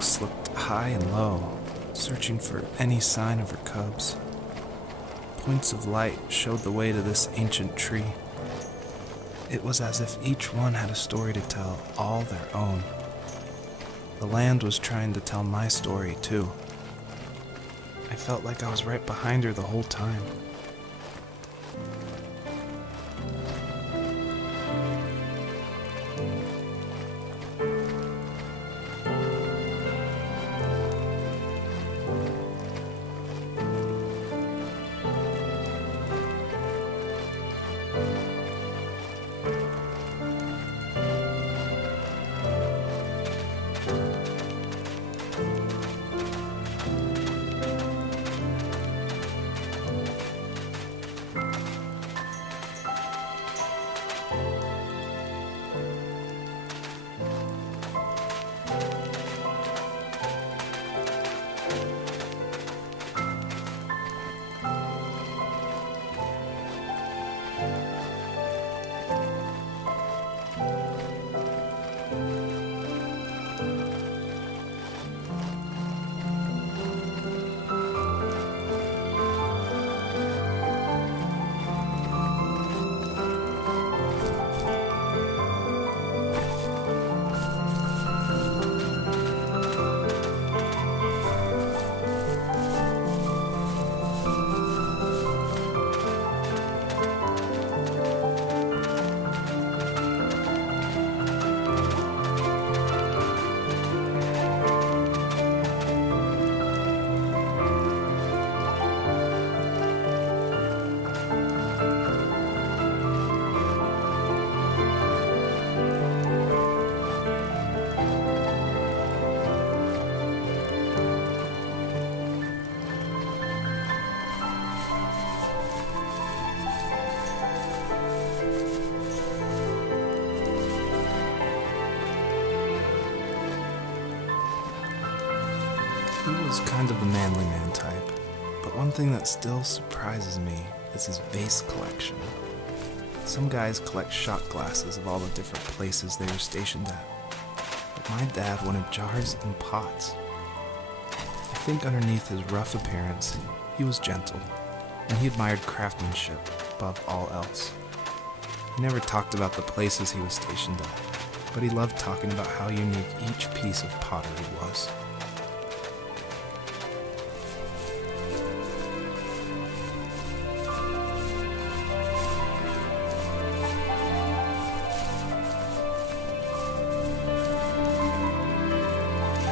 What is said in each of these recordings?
fox looked high and low, searching for any sign of her cubs. Points of light showed the way to this ancient tree. It was as if each one had a story to tell, all their own. The land was trying to tell my story, too. I felt like I was right behind her the whole time. He was kind of the manly man type, but one thing that still surprises me is his vase collection. Some guys collect shot glasses of all the different places they were stationed at, but my dad wanted jars and pots. I think underneath his rough appearance, he was gentle, and he admired craftsmanship above all else. He never talked about the places he was stationed at, but he loved talking about how unique each piece of pottery was.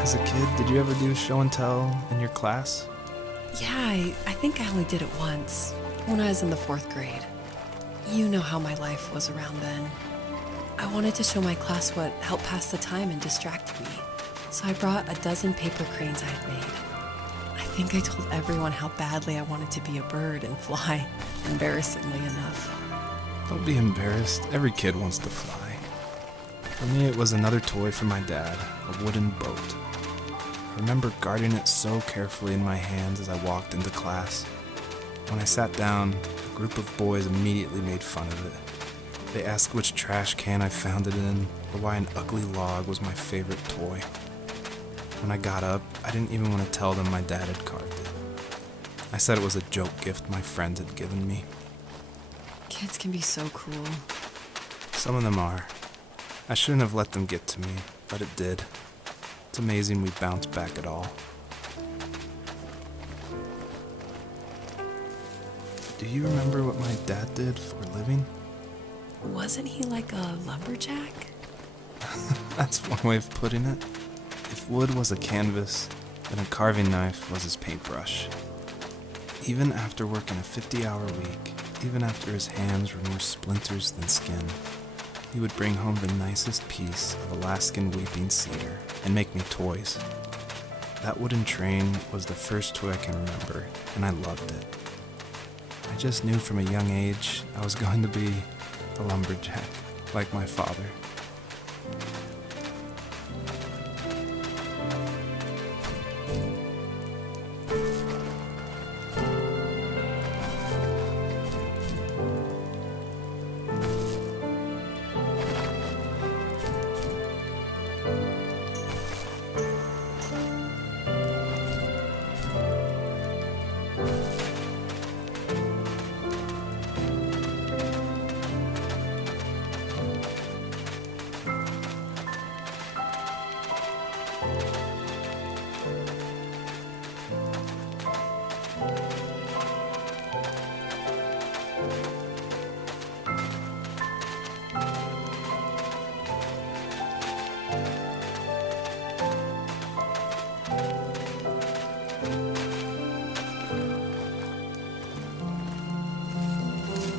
As a kid, did you ever do show and tell in your class? Yeah, I think I only did it once, when I was in the 4th grade. You know how my life was around then. I wanted to show my class what helped pass the time and distracted me, so I brought a dozen paper cranes I had made. I think I told everyone how badly I wanted to be a bird and fly, embarrassingly enough. Don't be embarrassed. Every kid wants to fly. For me, it was another toy from my dad, a wooden boat. I remember guarding it so carefully in my hands as I walked into class. When I sat down, a group of boys immediately made fun of it. They asked which trash can I found it in, or why an ugly log was my favorite toy. When I got up, I didn't even want to tell them my dad had carved it. I said it was a joke gift my friend had given me. Kids can be so cruel. Some of them are. I shouldn't have let them get to me, but it did. It's amazing we bounced back at all. Do you remember what my dad did for a living? Wasn't he like a lumberjack? That's one way of putting it. If wood was a canvas, then a carving knife was his paintbrush. Even after working a 50-hour week, even after his hands were more splinters than skin, he would bring home the nicest piece of Alaskan weeping cedar and make me toys. That wooden train was the first toy I can remember, and I loved it. I just knew from a young age I was going to be a lumberjack, like my father.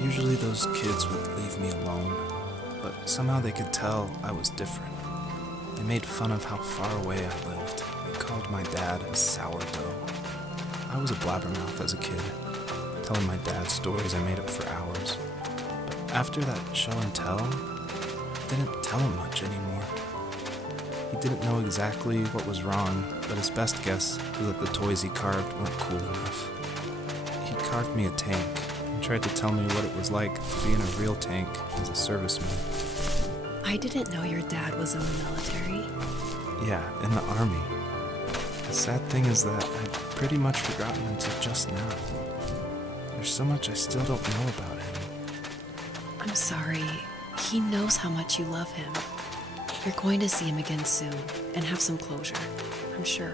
Usually those kids would leave me alone, but somehow they could tell I was different. They made fun of how far away I lived. They called my dad a sourdough. I was a blabbermouth as a kid, telling my dad stories I made up for hours. But after that show and tell, I didn't tell him much anymore. He didn't know exactly what was wrong, but his best guess was that the toys he carved weren't cool enough. He carved me a tank and tried to tell me what it was like to be in a real tank as a serviceman. I didn't know your dad was in the military. Yeah, in the army. The sad thing is that I'd pretty much forgotten until just now. There's so much I still don't know about him. I'm sorry. He knows how much you love him. You're going to see him again soon and have some closure, I'm sure.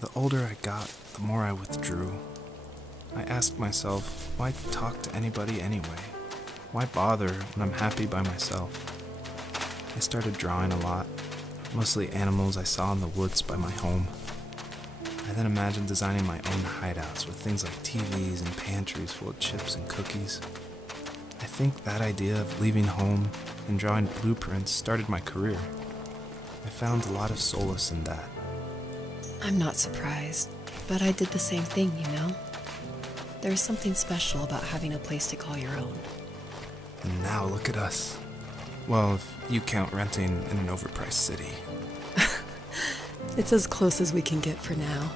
The older I got, the more I withdrew. I asked myself, why talk to anybody anyway? Why bother when I'm happy by myself? I started drawing a lot, mostly animals I saw in the woods by my home. I then imagined designing my own hideouts with things like TVs and pantries full of chips and cookies. I think that idea of leaving home and drawing blueprints started my career. I found a lot of solace in that. I'm not surprised, but I did the same thing, you know? There's something special about having a place to call your own. And now look at us. Well, if you count renting in an overpriced city. It's as close as we can get for now.